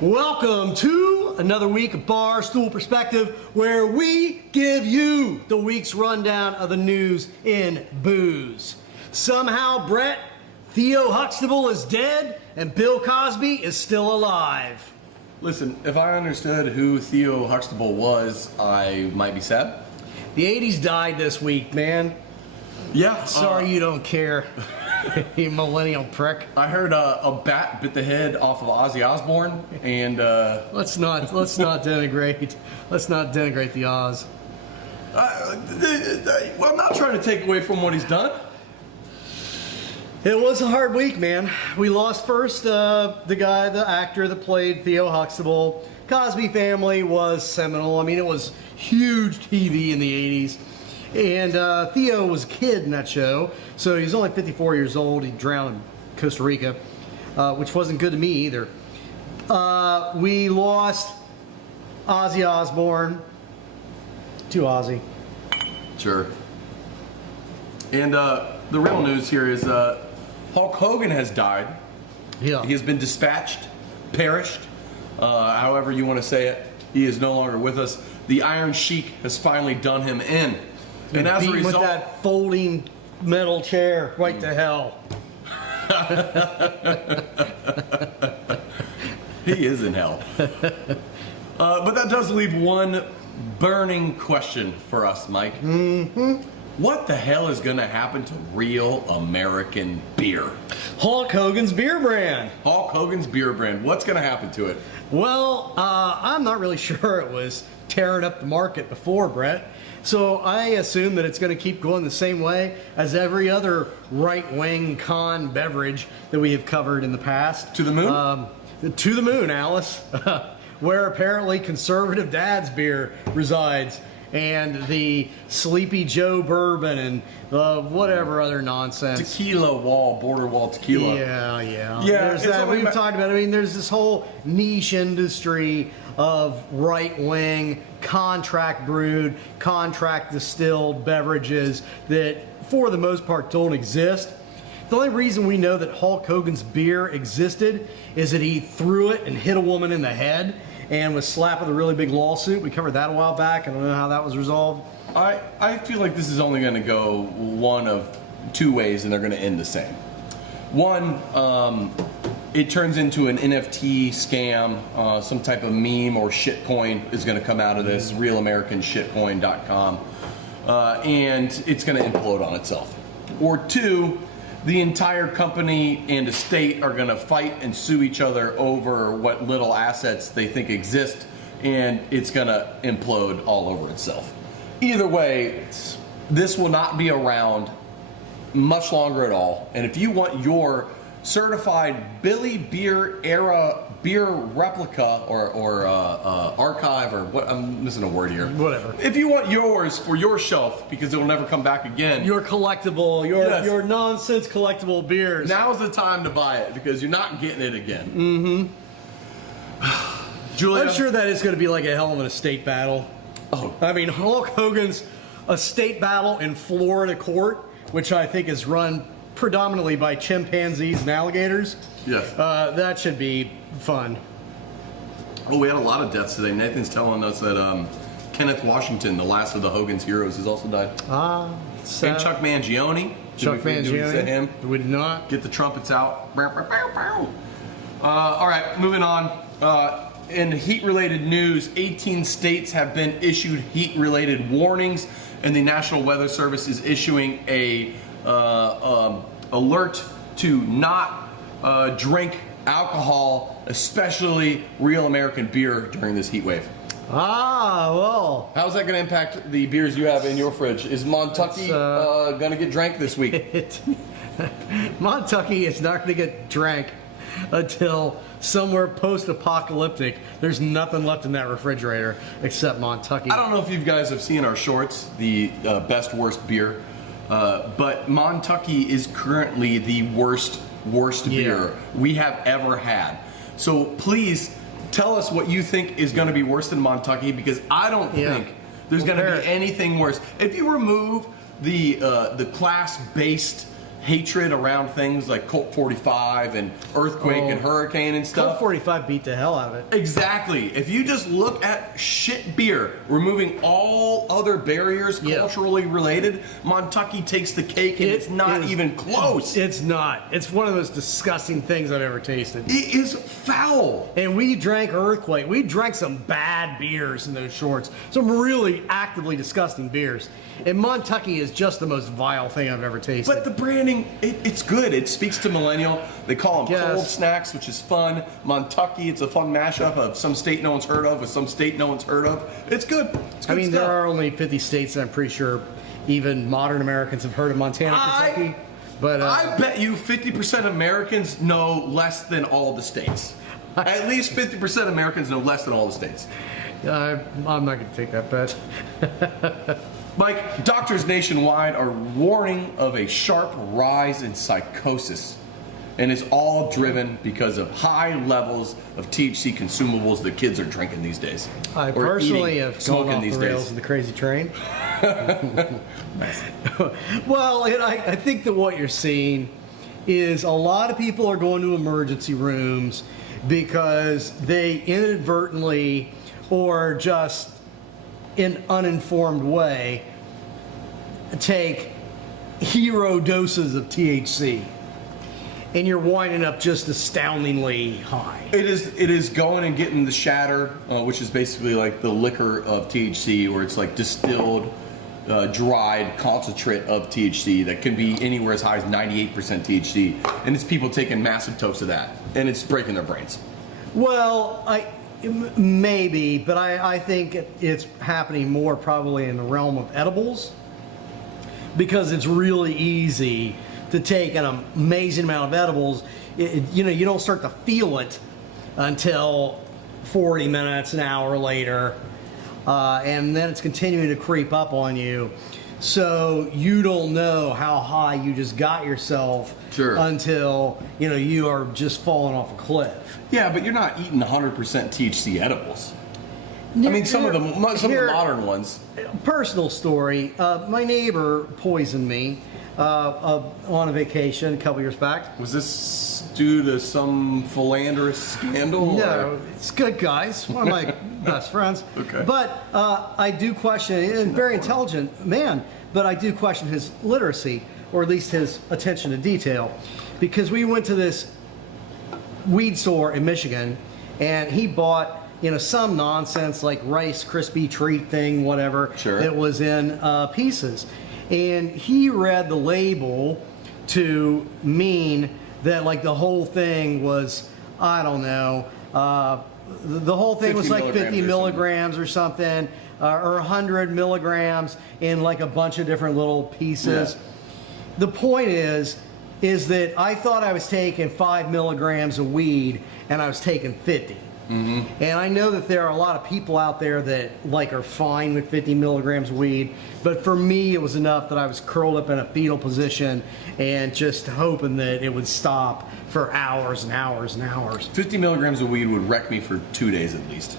Welcome to another week of Barstool Perspective, where we give you the week's rundown of the news in booze. Somehow, Brett, Theo Huxtable is dead and Bill Cosby is still alive. Listen, if I understood who Theo Huxtable was, I might be sad. The 80s died this week, man. Yeah. Sorry you don't care, you millennial prick. I heard a bat bit the head off of Ozzy Osbourne, and Let's not denigrate. Let's not denigrate the Oz. I'm not trying to take away from what he's done. It was a hard week, man. We lost first the actor that played Theo Huxtable. Cosby Family was seminal. I mean, it was huge TV in the 80s. And Theo was a kid in that show, so he was only 54 years old. He drowned in Costa Rica, which wasn't good to me either. We lost Ozzy Osbourne to Ozzy. Sure. And the real news here is Hulk Hogan has died. Yeah. He has been dispatched, perished, however you want to say it. He is no longer with us. The Iron Sheik has finally done him in. And as a result, with that folding metal chair right to hell. He is in hell. But that does leave one burning question for us, Mike. Mm-hmm. What the hell is going to happen to real American beer? Hulk Hogan's beer brand. Hulk Hogan's beer brand. What's going to happen to it? Well, I'm not really sure it was tearing up the market before, Brett. So I assume that it's going to keep going the same way as every other right-wing con beverage that we have covered in the past. To the moon? To the moon, Alice. Where apparently conservative dad's beer resides. And the Sleepy Joe bourbon and whatever other nonsense. Tequila wall, border wall tequila. Yeah. There's that. We've talked about it. I mean, there's this whole niche industry of right-wing, contract brewed, contract distilled beverages that, for the most part, don't exist. The only reason we know that Hulk Hogan's beer existed is that he threw it and hit a woman in the head and was slapped with a really big lawsuit. We covered that a while back. I don't know how that was resolved. I feel like this is only going to go one of two ways, and they're going to end the same. One, it turns into an NFT scam, some type of meme or shitcoin is going to come out of this, realamericanshitcoin.com, and it's going to implode on itself. Or two, the entire company and estate are going to fight and sue each other over what little assets they think exist, and it's going to implode all over itself. Either way, this will not be around much longer at all, and if you want your certified Billy Beer era beer replica or archive, or what, I'm missing a word here. Whatever. If you want yours for your shelf because it will never come back again. Your collectible, your nonsense collectible beers. Now's the time to buy it because you're not getting it again. Mm-hmm. Julia? I'm sure that is going to be like a hell of an estate battle. Oh. I mean, Hulk Hogan's estate battle in Florida court, which I think is run predominantly by chimpanzees and alligators. Yes. That should be fun. Oh, we had a lot of deaths today. Nathan's telling us that Kenneth Washington, the last of the Hogan's heroes, has also died. And Chuck Mangione. Chuck Mangione. Did we say him? We did not. Get the trumpets out. All right, moving on. In heat-related news, 18 states have been issued heat-related warnings, and the National Weather Service is issuing a alert to not drink alcohol, especially real American beer, during this heat wave. Well. How's that going to impact the beers you have in your fridge? Is Montucky going to get drank this week? Montucky is not going to get drank until somewhere post-apocalyptic. There's nothing left in that refrigerator except Montucky. I don't know if you guys have seen our shorts, the best worst beer, but Montucky is currently the worst beer we have ever had. So please tell us what you think is going to be worse than Montucky, because I don't think there's going to be anything worse. If you remove the class-based hatred around things like Colt 45 and earthquake and hurricane and stuff. Colt 45 beat the hell out of it. Exactly. If you just look at shit beer, removing all other barriers culturally related, Montucky takes the cake, and it's not even close. It's not. It's one of those disgusting things I've ever tasted. It is foul. And we drank Earthquake. We drank some bad beers in those shorts. Some really actively disgusting beers. And Montucky is just the most vile thing I've ever tasted. But the branding, it's good. It speaks to millennial. They call them cold snacks, which is fun. Montucky, it's a fun mashup of some state no one's heard of with some state no one's heard of. It's good. It's good I mean, stuff. there are only 50 states, and I'm pretty sure even modern Americans have heard of Montana, Kentucky. But I bet you 50% of Americans know less than all the states. At least 50% of Americans know less than all the states. I'm not going to take that bet. Mike, doctors nationwide are warning of a sharp rise in psychosis, and it's all driven because of high levels of THC consumables that kids are drinking these days. I or personally eating, have gone off the rails in the crazy train. Well, I think that what you're seeing is a lot of people are going to emergency rooms because they inadvertently or just in uninformed way take hero doses of THC, and you're winding up just astoundingly high. It is going and getting the shatter, which is basically like the liquor of THC, where it's like distilled, dried concentrate of THC that can be anywhere as high as 98% THC, and it's people taking massive totes of that, and it's breaking their brains. Well, maybe, but I think it's happening more probably in the realm of edibles, because it's really easy to take an amazing amount of edibles. You don't start to feel it until 40 minutes, an hour later, and then it's continuing to creep up on you. So you don't know how high you just got yourself until you are just falling off a cliff. Yeah, but you're not eating 100% THC edibles. I mean, some of the modern ones. Personal story. My neighbor poisoned me on a vacation a couple years back. Was this due to some philanderous scandal? No, it's good guys. One of my best friends. Okay. But I do question, and very intelligent man, but I do question his literacy, or at least his attention to detail, because we went to this weed store in Michigan, and he bought some nonsense like Rice Krispie treat thing, whatever. Sure. It was in pieces, and he read the label to mean that like the whole thing was, I don't know, the whole thing was like 50 milligrams or something, or 100 milligrams in like a bunch of different little pieces. Yeah. The point is that I thought I was taking 5 milligrams of weed, and I was taking 50. Mm-hmm. And I know that there are a lot of people out there that are fine with 50 milligrams of weed, but for me it was enough that I was curled up in a fetal position and just hoping that it would stop for hours and hours and hours. 50 milligrams of weed would wreck me for 2 days at least.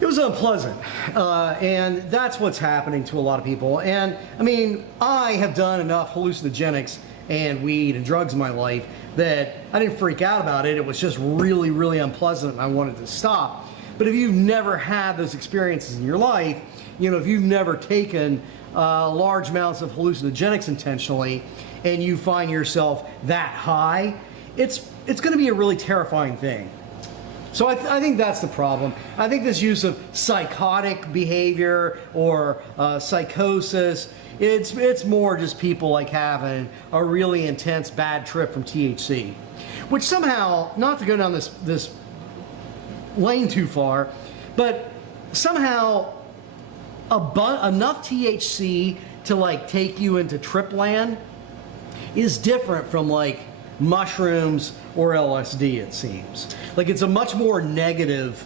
It was unpleasant, and that's what's happening to a lot of people. And I mean, I have done enough hallucinogenics and weed and drugs in my life that I didn't freak out about it. It was just really, really unpleasant, and I wanted to stop. But if you've never had those experiences in your life, if you've never taken large amounts of hallucinogenics intentionally, and you find yourself that high, it's going to be a really terrifying thing. So I think that's the problem. I think this use of psychotic behavior or psychosis, it's more just people having a really intense bad trip from THC, which somehow, not to go down this lane too far, but somehow enough THC to take you into trip land is different from mushrooms or LSD, it seems. It's a much more negative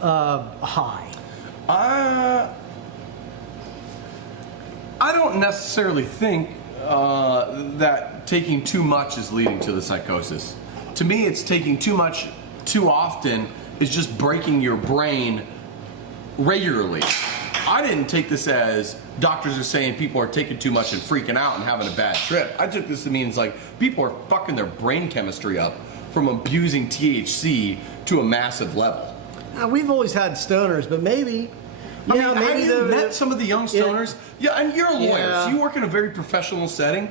high. I don't necessarily think that taking too much is leading to the psychosis. To me, it's taking too much too often is just breaking your brain regularly. I didn't take this as doctors are saying people are taking too much and freaking out and having a bad trip. I took this to mean like people are fucking their brain chemistry up from abusing THC to a massive level. We've always had stoners, but maybe. I mean, have you met some of the young stoners? Yeah, and you're a lawyer, Yeah. so you work in a very professional setting.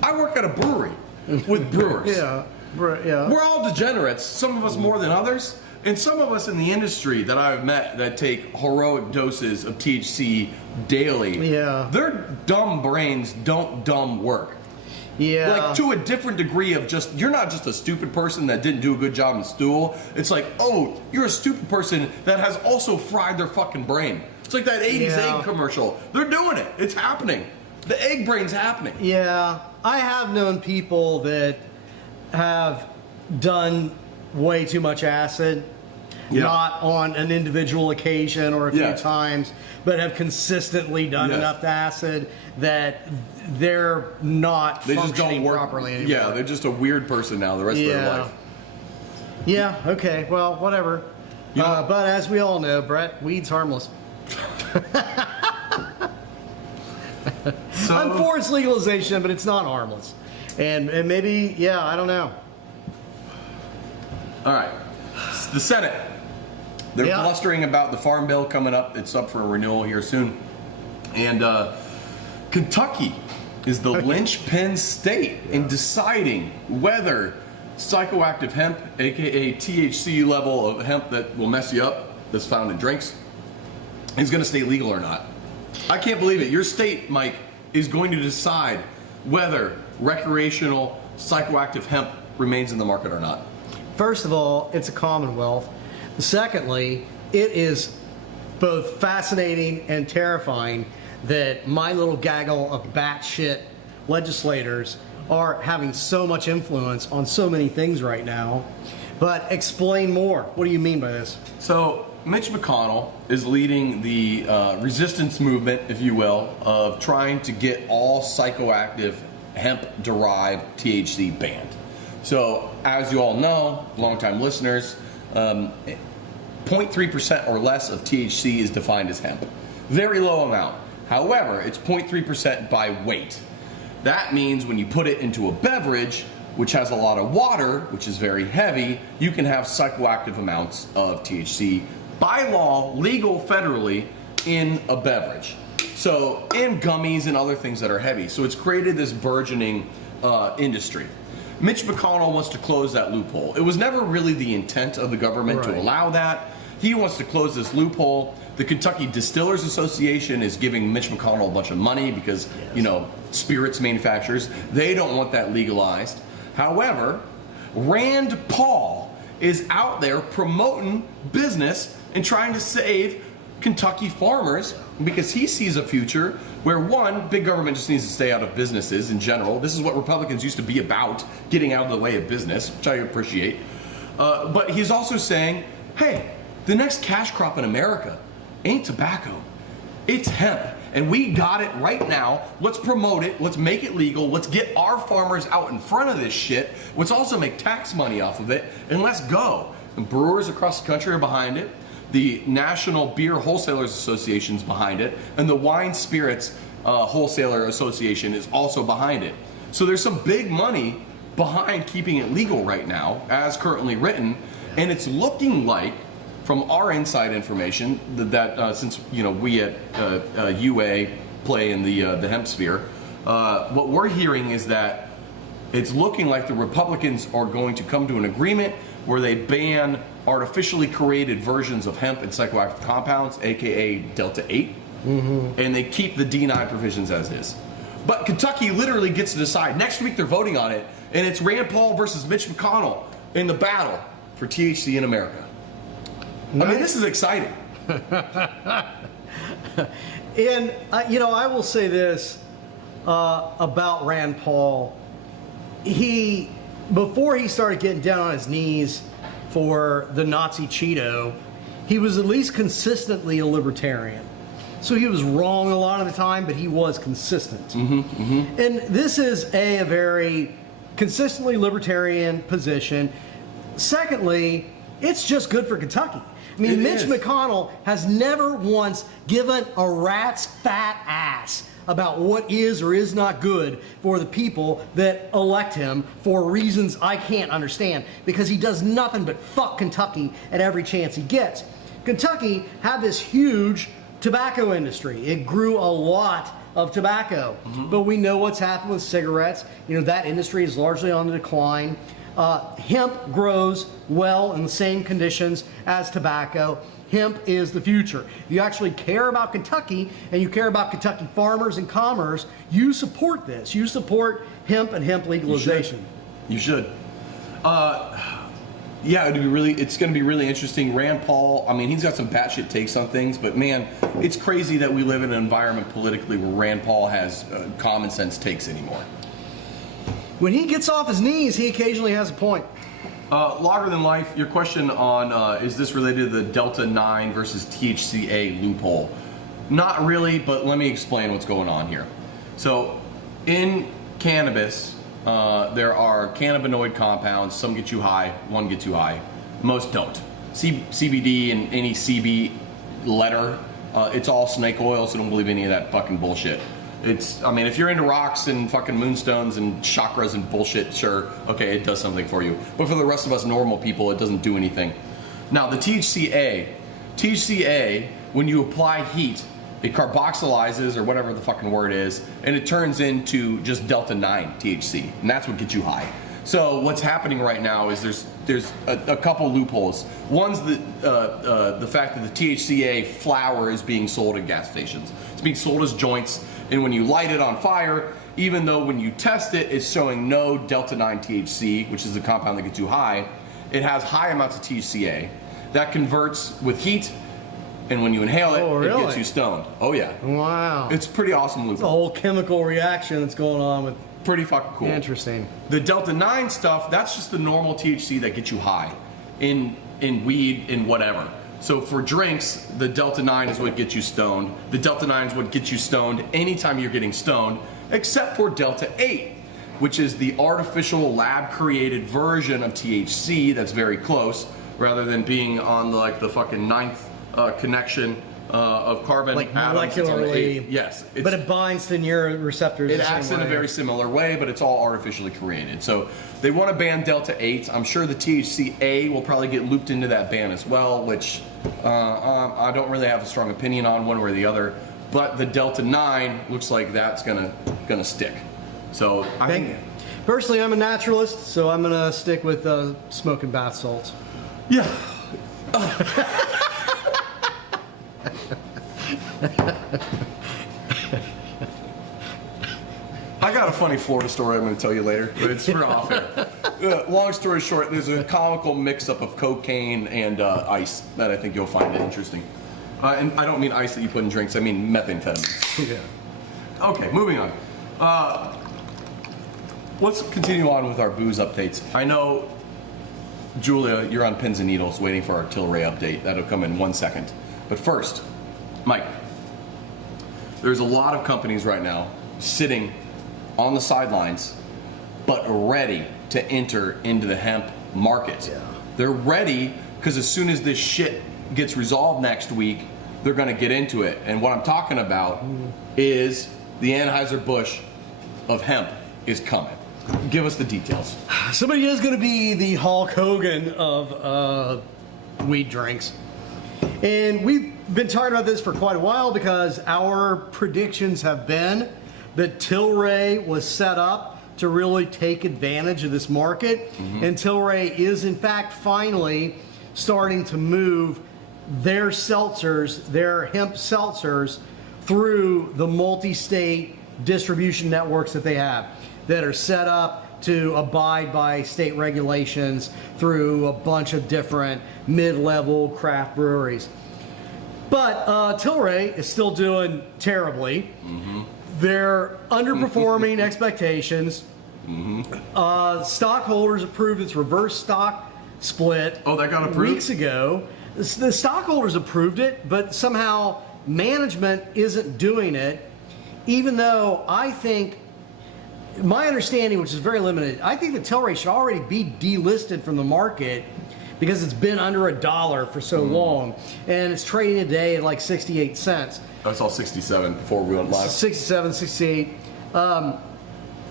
I work at a brewery with brewers. Yeah. We're all degenerates, some of us more than others, and some of us in the industry that I've met that take heroic doses of THC daily. Yeah. Their dumb brains don't dumb work. Yeah. Like to a different degree of just, you're not just a stupid person that didn't do a good job in school. It's like, oh, you're a stupid person that has also fried their fucking brain. It's like that 80s egg commercial. They're doing it. It's happening. The egg brain's happening. Yeah. I have known people that have done way too much acid. Yeah. Not on an individual occasion or a few times, but have consistently done enough acid that they're not functioning properly anymore. Yeah, they're just a weird person now the rest of their life. Yeah, okay, well, whatever. But as we all know, Brett, weed's harmless. I'm for its legalization, but it's not harmless. And maybe, I don't know. All right. The Senate. They're blustering about the Farm Bill coming up. It's up for a renewal here soon. And Kentucky is the linchpin state in deciding whether psychoactive hemp, aka THC level of hemp that will mess you up, that's found in drinks, is going to stay legal or not. I can't believe it. Your state, Mike, is going to decide whether recreational psychoactive hemp remains in the market or not. First of all, it's a commonwealth. Secondly, it is both fascinating and terrifying that my little gaggle of batshit legislators are having so much influence on so many things right now. But explain more. What do you mean by this? So Mitch McConnell is leading the resistance movement, if you will, of trying to get all psychoactive hemp-derived THC banned. So, as you all know, longtime listeners, 0.3% or less of THC is defined as hemp. Very low amount. However, it's 0.3% by weight. That means when you put it into a beverage, which has a lot of water, which is very heavy, you can have psychoactive amounts of THC by law, legal federally, in a beverage. So, in gummies and other things that are heavy. So, it's created this burgeoning industry. Mitch McConnell wants to close that loophole. It was never really the intent of the government to allow that. He wants to close this loophole. The Kentucky Distillers Association is giving Mitch McConnell a bunch of money because, you know, spirits manufacturers, they don't want that legalized. However, Rand Paul is out there promoting business and trying to save Kentucky farmers because he sees a future where, one, big government just needs to stay out of businesses in general. This is what Republicans used to be about, getting out of the way of business, which I appreciate. But he's also saying, hey, the next cash crop in America ain't tobacco, it's hemp. And we got it right now. Let's promote it. Let's make it legal. Let's get our farmers out in front of this shit. Let's also make tax money off of it. And let's go. And brewers across the country are behind it. The National Beer Wholesalers Association is behind it. And the Wine Spirits Wholesaler Association is also behind it. So there's some big money behind keeping it legal right now, as currently written. And it's looking like, from our inside information, that since we at UA play in the hemp sphere, what we're hearing is that it's looking like the Republicans are going to come to an agreement where they ban artificially created versions of hemp and psychoactive compounds, aka Delta 8, and they keep the D9 provisions as is. But Kentucky literally gets to decide. Next week they're voting on it, and it's Rand Paul versus Mitch McConnell in the battle for THC in America. I mean, this is exciting. And, I will say this about Rand Paul. Before he started getting down on his knees for the Nazi Cheeto, he was at least consistently a libertarian. So he was wrong a lot of the time, but he was consistent. And this is a very consistently libertarian position. Secondly, it's just good for Kentucky. I mean, It Mitch is. McConnell has never once given a rat's fat ass about what is or is not good for the people that elect him for reasons I can't understand, because he does nothing but fuck Kentucky at every chance he gets. Kentucky had this huge tobacco industry. It grew a lot of tobacco, but we know what's happened with cigarettes. You know, that industry is largely on the decline. Hemp grows well in the same conditions as tobacco. Hemp is the future. If you actually care about Kentucky and you care about Kentucky farmers and commerce, you support this. You support hemp and hemp legalization. You should. Yeah, it's going to be really interesting. Rand Paul, I mean, he's got some batshit takes on things, but man, it's crazy that we live in an environment politically where Rand Paul has common sense takes anymore. When he gets off his knees, he occasionally has a point. Longer Than Life, your question on is this related to the Delta 9 versus THCA loophole? Not really, but let me explain what's going on here. So, in cannabis, there are cannabinoid compounds. Some get you high, one gets you high. Most don't. CBD and any CB letter, it's all snake oil, so don't believe any of that fucking bullshit. I mean, if you're into rocks and fucking moonstones and chakras and bullshit, sure, okay, it does something for you. But for the rest of us normal people, it doesn't do anything. Now, the THCA, when you apply heat, it carboxylizes, or whatever the fucking word is, and it turns into just Delta 9 THC, and that's what gets you high. So what's happening right now is there's a couple loopholes. One's the fact that the THCA flower is being sold at gas stations. It's being sold as joints, and when you light it on fire, even though when you test it, it's showing no Delta 9 THC, which is the compound that gets you high, it has high amounts of THCA. That converts with heat, and when you inhale it, really? it gets you stoned. Oh yeah. Wow. It's pretty awesome It's a loophole. whole chemical reaction that's going on with. Pretty fucking cool. Interesting. The Delta 9 stuff, that's just the normal THC that gets you high in weed, in whatever. So for drinks, the Delta 9 is what gets you stoned. The Delta 9 is what gets you stoned anytime you're getting stoned, except for Delta 8, which is the artificial lab-created version of THC that's very close, rather than being on the fucking ninth connection of carbon Like atoms. It's on the molecularly. eighth. Yes. But it binds to neuroreceptors. It the acts same in a way. very similar way, but it's all artificially created. So they want to ban Delta 8. I'm sure the THCA will probably get looped into that ban as well, which I don't really have a strong opinion on one way or the other. But the Delta 9 looks like that's gonna stick. So Thank you. Personally, I'm a naturalist, so I'm gonna stick with smoking bath salts. Yeah. I got a funny Florida story I'm going to tell you later, but it's for off air. Long story short, there's a comical mix-up of cocaine and ice that I think you'll find interesting. And I don't mean ice that you put in drinks, I mean methamphetamine. Yeah. Okay, moving on. Let's continue on with our booze updates. I know, Julia, you're on pins and needles waiting for our Tilray update. That'll come in 1 second. But first, Mike, there's a lot of companies right now sitting on the sidelines, but ready to enter into the hemp market. Yeah. They're ready because as soon as this shit gets resolved next week, they're going to get into it. And what I'm talking about is the Anheuser-Busch of hemp is coming. Give us the details. Somebody is going to be the Hulk Hogan of weed drinks. And we've been talking about this for quite a while because our predictions have been that Tilray was set up to really take advantage of this market. And Tilray is, in fact, finally starting to move their seltzers, their hemp seltzers, through the multi-state distribution networks that they have that are set up to abide by state regulations through a bunch of different mid-level craft breweries. But Tilray is still doing terribly. They're underperforming expectations. Stockholders approved its reverse stock split. Oh, that got approved? Weeks ago. The stockholders approved it, but somehow management isn't doing it, even though I think, my understanding, which is very limited, I think that Tilray should already be delisted from the market because it's been under $1 for so long, and it's trading today at like 68 cents. I saw 67 before we went live. 67, 68.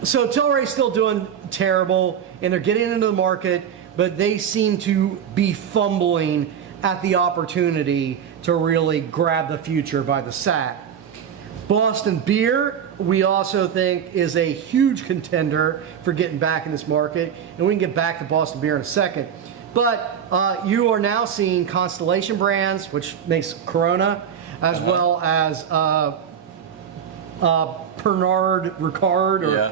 So Tilray's still doing terrible, and they're getting into the market, but they seem to be fumbling at the opportunity to really grab the future by the sack. Boston Beer, we also think, is a huge contender for getting back in this market, and we can get back to Boston Beer in a second. But you are now seeing Constellation Brands, which makes Corona, as well as Pernod Ricard, or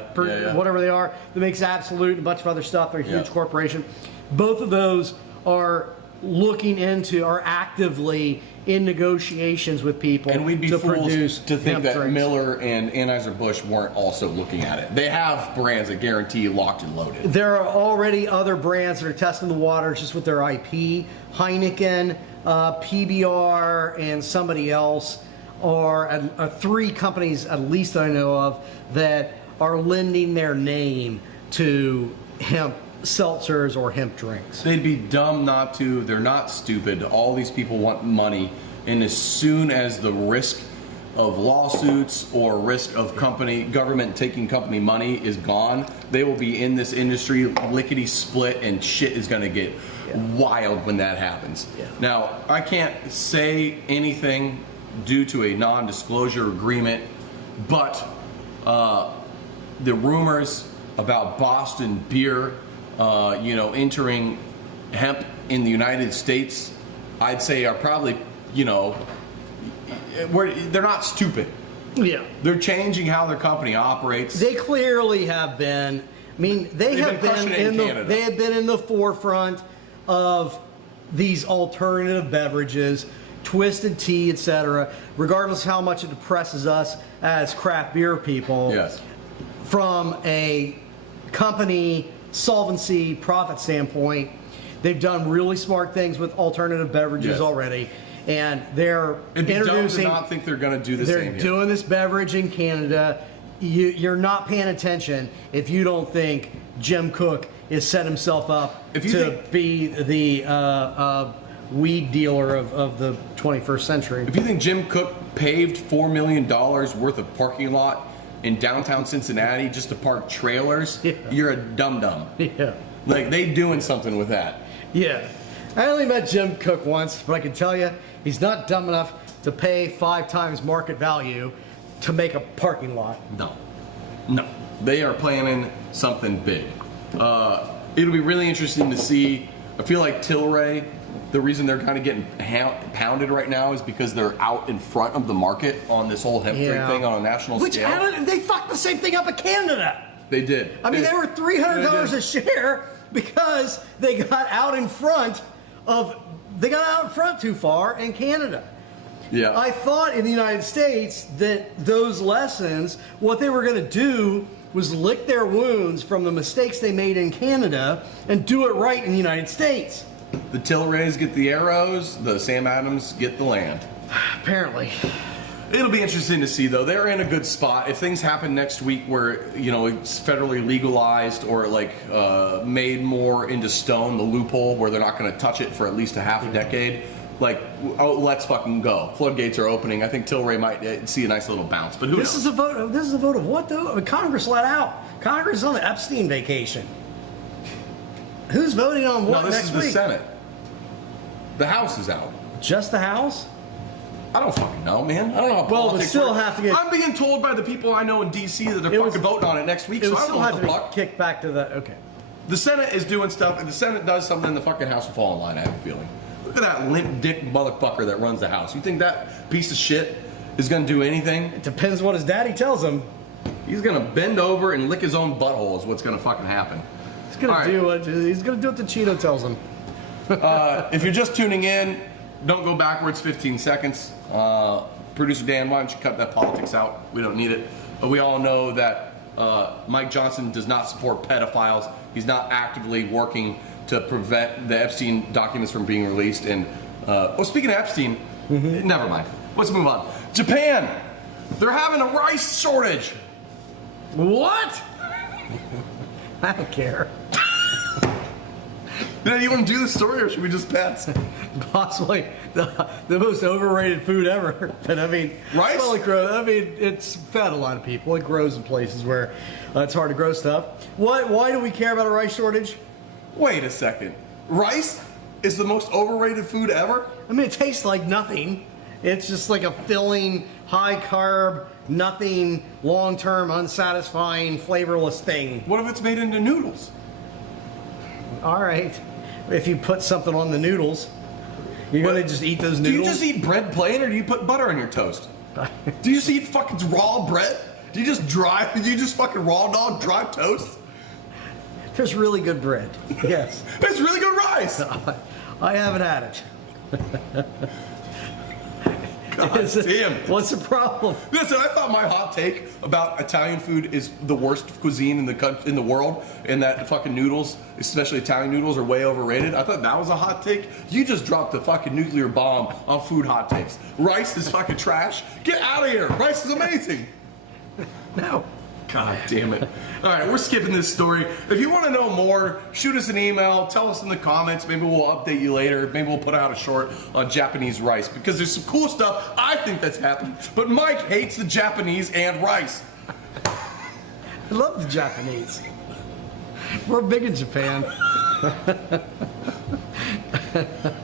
whatever they are, that makes Absolute and a bunch of other stuff. They're a huge corporation. Both of those are actively in negotiations with people, and we'd be to fools produce to think that drinks. Miller and Anheuser-Busch weren't also looking at it. They have brands that guarantee locked and loaded. There are already other brands that are testing the waters just with their IP. Heineken, PBR, and somebody else are 3 companies, at least that I know of, that are lending their name to hemp seltzers or hemp drinks. They'd be dumb not to. They're not stupid. All these people want money, and as soon as the risk of lawsuits or risk of government taking company money is gone, they will be in this industry lickety split, and shit is going to get wild when that happens. Now, I can't say anything due to a non-disclosure agreement, but the rumors about Boston Beer entering hemp in the United States, I'd say are probably, they're not stupid. Yeah. They're changing how their company operates. They clearly have been. I mean, they have been in the forefront of these alternative beverages, twisted tea, etc. Regardless of how much it depresses us as craft beer people. Yes. From a company solvency profit standpoint, they've done really smart things with alternative beverages already, and they're It'd be introducing. dumb to not think they're going to do the same. They're doing this beverage in Canada. You're not paying attention if you don't think Jim Cook has set himself up to be the weed dealer of the 21st century. If you think Jim Cook paved $4 million worth of parking lot in downtown Cincinnati just to park trailers, you're a dum-dum. Yeah. Like, they doing something with that. Yeah. I only met Jim Cook once, but I can tell you, he's not dumb enough to pay 5 times market value to make a parking lot. No. They are planning something big. It'll be really interesting to see. I feel like Tilray, the reason they're kind of getting pounded right now is because they're out in front of the market on this whole hemp drink thing on a national scale. They fucked the same thing up in Canada. They did. I mean, they were $300 a share because they got out in front too far in Canada. Yeah. I thought in the United States that those lessons, what they were going to do was lick their wounds from the mistakes they made in Canada and do it right in the United States. The Tilrays get the arrows, the Sam Adams get the land. Apparently. It'll be interesting to see, though. They're in a good spot. If things happen next week where, it's federally legalized or, made more into stone, the loophole where they're not going to touch it for at least a half a decade, let's fucking go. Floodgates are opening. I think Tilray might see a nice little bounce, but who knows? This is a vote of what, though? I mean, Congress let out. Congress is on the Epstein vacation. Who's voting on what next week? No, this is the Senate. The House is out. Just the House? I don't fucking know, man. I don't know how politics work. I'm being told by the people I know in D.C. that they're fucking voting on it next week, so I don't know what the fuck. Kicked back to the... Okay. The Senate is doing stuff. If the Senate does something, the fucking House will fall in line, I have a feeling. Look at that limp dick motherfucker that runs the House. You think that piece of shit is going to do anything? It depends what his daddy tells him. He's going to bend over and lick his own butthole is what's going to fucking happen. He's going to do what the Cheeto tells him. If you're just tuning in, don't go backwards 15 seconds. Producer Dan, why don't you cut that politics out? We don't need it. But we all know that Mike Johnson does not support pedophiles. He's not actively working to prevent the Epstein documents from being released. And speaking of Epstein, never mind. Let's move on. Japan, they're having a rice shortage. What? I don't care. Do you want to do the story, or should we just pass? Possibly the most overrated food ever. But I mean, rice? Well, it's fed a lot of people. It grows in places where it's hard to grow stuff. Why do we care about a rice shortage? Wait a second. Rice is the most overrated food ever? I mean, it tastes like nothing. It's just like a filling, high carb, nothing, long-term, unsatisfying, flavorless thing. What if it's made into noodles? All right. If you put something on the noodles, you're going to just eat those noodles? Do you just eat bread plain, or do you put butter on your toast? Do you just eat fucking raw bread? Do you just fucking raw dog dry toast? There's really good bread. Yes. There's really good rice. I haven't had it. God damn it. What's the problem? Listen, I thought my hot take about Italian food is the worst cuisine in the world, and that fucking noodles, especially Italian noodles, are way overrated. I thought that was a hot take. You just dropped a fucking nuclear bomb on food hot takes. Rice is fucking trash. Get out of here. Rice is amazing. No. God damn it. All right, we're skipping this story. If you want to know more, shoot us an email. Tell us in the comments. Maybe we'll update you later. Maybe we'll put out a short on Japanese rice, because there's some cool stuff I think that's happened. But Mike hates the Japanese and rice. I love the Japanese. We're big in Japan.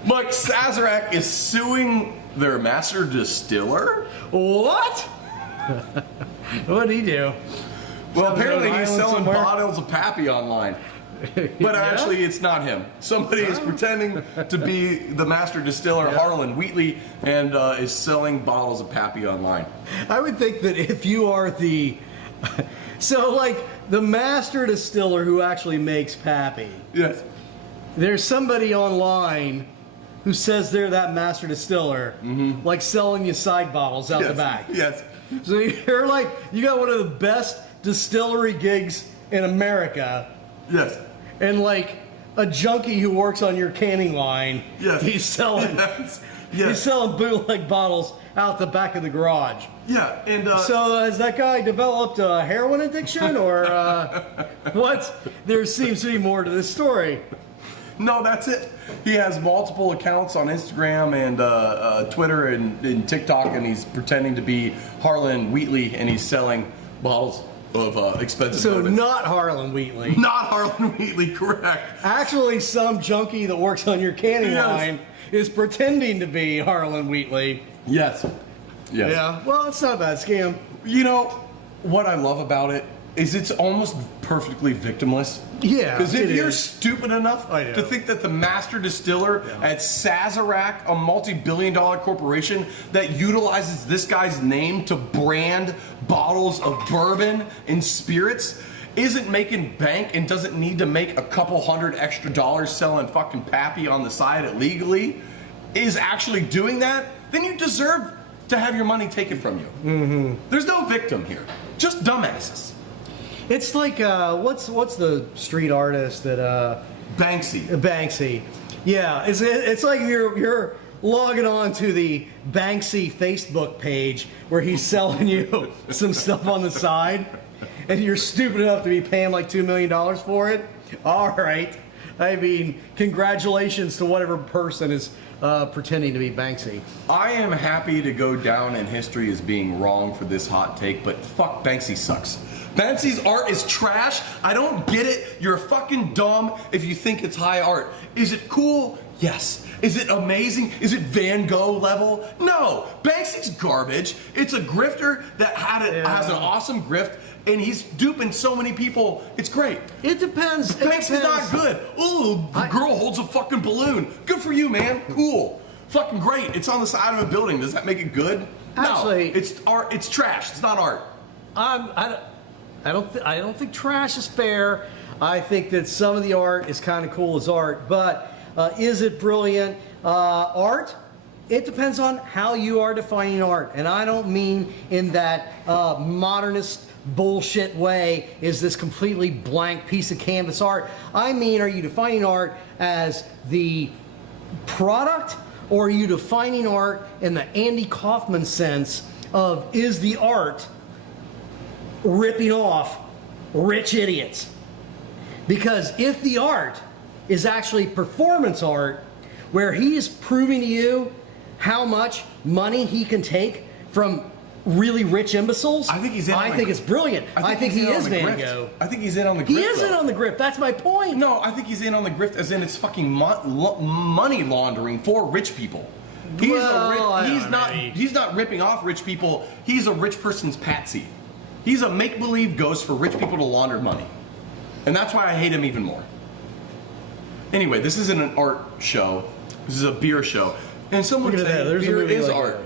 Mike, Sazerac is suing their master distiller? What? What did he do? Well, apparently he's selling somewhere? bottles of Pappy online. But actually, it's not him. Somebody is pretending to be the master distiller, Harlan Wheatley, and is selling bottles of Pappy online. I would think that if you are the... So, like, the master distiller who actually makes Pappy, Yes. there's somebody online who says they're that master distiller, like selling you side bottles out the back. Yes. So you're like, you got one of the best distillery gigs in America, Yes. and like a junkie who works on your canning line, Yes. he's selling, Yes. he's selling bootleg bottles out the back of the garage. Yeah, and So has that guy developed a heroin addiction, or what? There seems to be more to this story. no, that's it. He has multiple accounts on Instagram and Twitter and TikTok, and he's pretending to be Harlan Wheatley, and he's selling bottles of expensive So bourbons. not Harlan Wheatley. Not Harlan Wheatley, correct. Actually, some junkie that works on your canning Yes. line is pretending to be Harlan Wheatley. Yes. Yes. Yeah, well, it's not a bad scam. You know, what I love about it is it's almost perfectly victimless. Yeah, Because if it you're is. stupid enough I know. to think that the master distiller at Sazerac, a multi-billion-dollar corporation that utilizes this guy's name to brand bottles of bourbon and spirits, isn't making bank and doesn't need to make a couple $100 extra selling fucking Pappy on the side illegally, is actually doing that, then you deserve to have your money taken from you. Mm-hmm. There's no victim here. Just dumbasses. It's like what's the street artist that Banksy. Yeah, it's like you're logging on to the Banksy Facebook page where he's selling you some stuff on the side, and you're stupid enough to be paying like $2 million for it. All right, I mean, congratulations to whatever person is pretending to be Banksy. I am happy to go down in history as being wrong for this hot take, but fuck, Banksy sucks. Banksy's art is trash. I don't get it. You're fucking dumb if you think it's high art. Is it cool? Yes. Is it amazing? Is it Van Gogh level? No. Banksy's garbage. It's a grifter that has an awesome grift, and he's duping so many people. It's great. It depends. Banksy's not good. Ooh, the girl holds a fucking balloon. Good for you, man. Cool. Fucking great. It's on the side of a building. Does that make it good? Actually, no. It's art. It's trash. It's not art. I don't think trash is fair. I think that some of the art is kind of cool as art, but is it brilliant art? It depends on how you are defining art, and I don't mean in that modernist bullshit way, is this completely blank piece of canvas art. I mean, are you defining art as the product, or are you defining art in the Andy Kaufman sense of, is the art ripping off rich idiots? Because if the art is actually performance art, where he is proving to you how much money he can take from really rich imbeciles. I think he's in. I think it's brilliant. I think he is Van Gogh. I think he's in on the grift. He is in on the grift. That's my point. No, I think he's in on the grift, as in it's fucking money laundering for rich people. He's he's not ripping off rich people. He's a rich person's patsy. He's a make-believe ghost for rich people to launder money. And that's why I hate him even more. Anyway, this isn't an art show. This is a beer show. And someone said beer is art.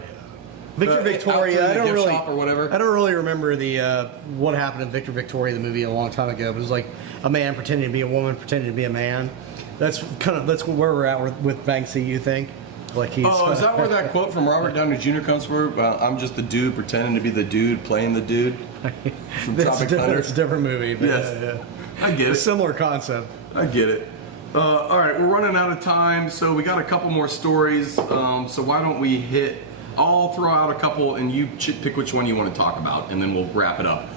Victor Victoria, I don't really, shop or whatever. I don't really remember the what happened in Victor Victoria, the movie, a long time ago. But it was like a man pretending to be a woman, pretending to be a man. That's where we're at with Banksy. You think? Like he's. Oh, is that where that quote from Robert Downey Jr. comes from? I'm just the dude pretending to be the dude playing the dude. From Tropic Thunder. It's a different movie. But yes, yeah. I get it. A similar concept. I get it. All right, we're running out of time, so we got a couple more stories. So why don't we hit? I'll throw out a couple, and you pick which one you want to talk about, and then we'll wrap it up.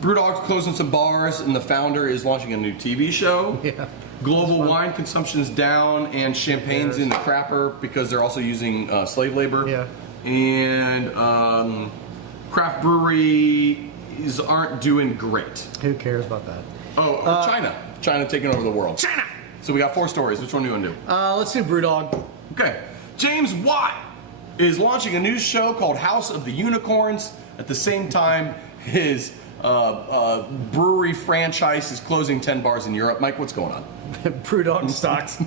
BrewDog's closing some bars, and the founder is launching a new TV show. Yeah. Global wine consumption's down, and champagne's in the crapper because they're also using slave labor. Yeah. And craft breweries aren't doing great. Who cares about that? Oh, China. China taking over the world. China! So we got 4 stories. Which one do you want to do? Let's do BrewDog. Okay. James Watt is launching a new show called House of the Unicorns. At the same time, his brewery franchise is closing 10 bars in Europe. Mike, what's going on? BrewDog stocks.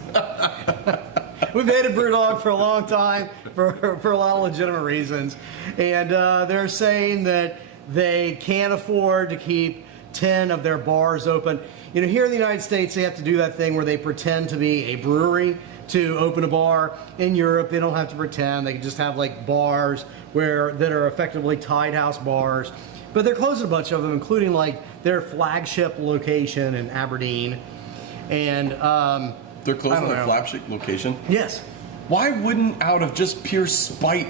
We've hated BrewDog for a long time for a lot of legitimate reasons. And they're saying that they can't afford to keep 10 of their bars open. You know, here in the United States, they have to do that thing where they pretend to be a brewery to open a bar. In Europe, they don't have to pretend. They can just have like bars that are effectively tied house bars. But they're closing a bunch of them, including like their flagship location in Aberdeen. And they're closing their flagship location? Yes. Why wouldn't, out of just pure spite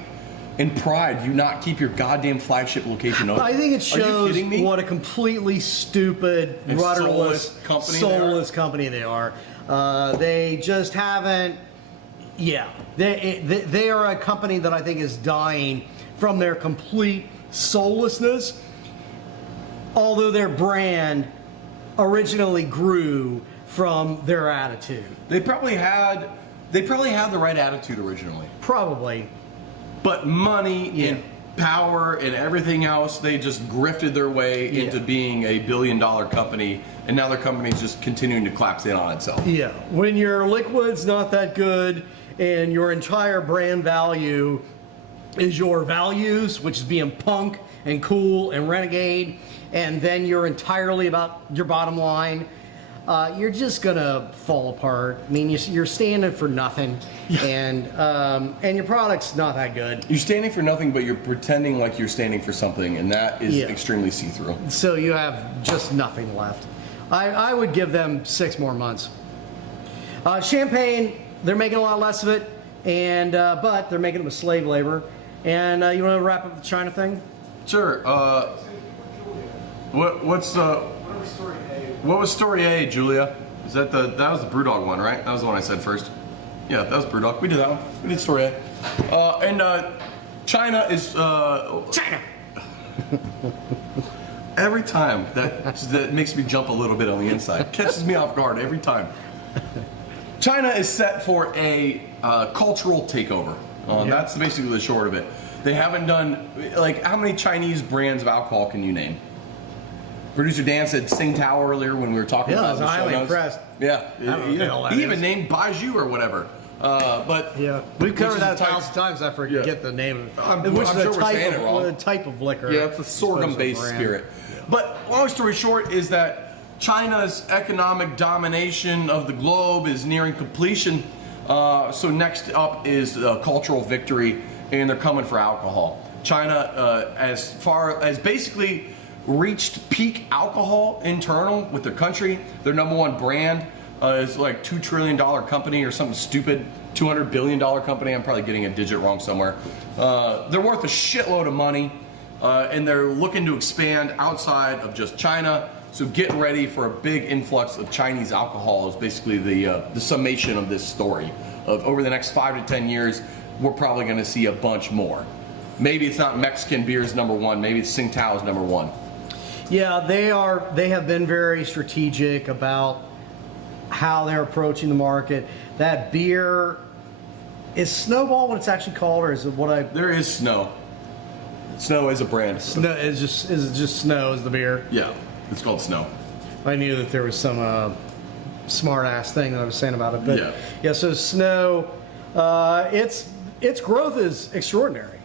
and pride, you not keep your goddamn flagship location open? I think it shows me? what a completely stupid, and rudderless, soulless company they are. They just haven't. Yeah, they are a company that I think is dying from their complete soullessness. Although their brand originally grew from their attitude. They probably had the right attitude originally. Probably. But money and power and everything else, they just grifted their way into being a billion-dollar company, and now their company's just continuing to collapse in on itself. Yeah, when your liquid's not that good and your entire brand value is your values, which is being punk and cool and renegade, and then you're entirely about your bottom line, you're just gonna fall apart. I mean, you're standing for nothing, and your product's not that good. You're standing for nothing, but you're pretending like you're standing for something, and that is extremely see-through. So you have just nothing left. I would give them 6 more months. Champagne, they're making a lot less of it, and but they're making it with slave labor. And you want to wrap up the China thing? Sure. What was story A, Julia? Is that that was the BrewDog one, right? That was the one I said first. Yeah, that was BrewDog. We did that one. We did story A. And China is China. Every time that makes me jump a little bit on the inside. Catches me off guard every time. China is set for a cultural takeover. That's basically the short of it. They haven't done, like, how many Chinese brands of alcohol can you name? Producer Dan said Tsingtao earlier when we were talking about the show. I was highly impressed. Yeah. He even named Baijiu or whatever. But we've covered that 1,000 times. I forget the name of it. I'm sure we're saying it wrong. A type of liquor. Yeah, it's a sorghum-based spirit. But long story short is that China's economic domination of the globe is nearing completion. So next up is cultural victory, and they're coming for alcohol. China, as far as basically reached peak alcohol internal with their country. Their #1 brand is like $2 trillion company or something stupid, $200 billion company. I'm probably getting a digit wrong somewhere. They're worth a shitload of money, and they're looking to expand outside of just China. So get ready for a big influx of Chinese alcohol is basically the summation of this story. Of over the next 5 to 10 years, we're probably going to see a bunch more. Maybe it's not Mexican beers #1. Maybe it's Tsingtao's #1. Yeah, they have been very strategic about how they're approaching the market. That beer is Snowball what it's actually called, or is it what I? There is Snow. Snow is a brand. Snow is it just Snow is the beer? Yeah, it's called Snow. I knew that there was some smart ass thing that I was saying about it, but Yeah. yeah. So Snow, its growth is extraordinary.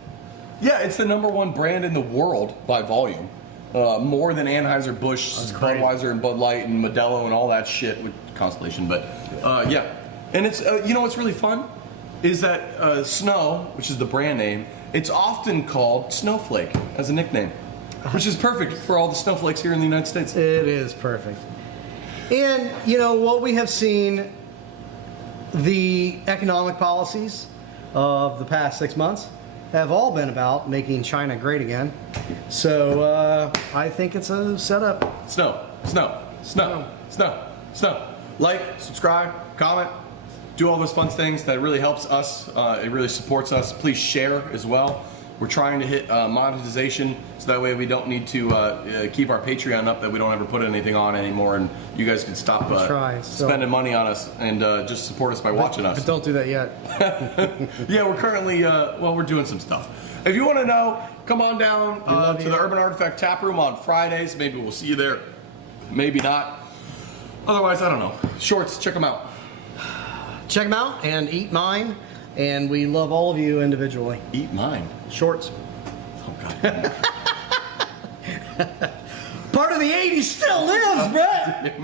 Yeah, it's the #1 brand in the world by volume. More than Anheuser-Busch, That's crazy. Budweiser, and Bud Light, and Modelo, and all that shit with Constellation. But yeah, and it's you know what's really fun is that Snow, which is the brand name, it's often called Snowflake as a nickname, which is perfect for all the snowflakes here in the United States. It is perfect. And you know what we have seen, the economic policies of the past 6 months have all been about making China great again. So I think it's a setup. Snow, snow, snow, snow, snow. Like, subscribe, comment, do all those fun things. That really helps us. It really supports us. Please share as well. We're trying to hit monetization, so that way we don't need to keep our Patreon up, that we don't ever put anything on anymore, and you guys can stop spending money on us and just support us by watching us. But don't do that yet. Yeah, we're currently, we're doing some stuff. If you want to know, come on down to the Urban Artifact Tap Room on Fridays. Maybe we'll see you there. Maybe not. Otherwise, I don't know. Shorts, check them out. Check them out and eat mine. And we love all of you individually. Eat mine. Shorts. Oh, God. Part of the 80s still lives, Brett.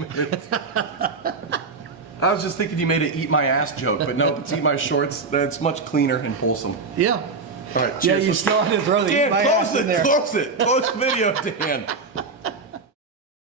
I was just thinking you made an eat my ass joke, but no, it's eat my shorts. That's much cleaner and wholesome. Yeah. All right, Yeah, cheers. you still had to throw the Dan, eat my close ass in there. Close it. Close the video, Dan.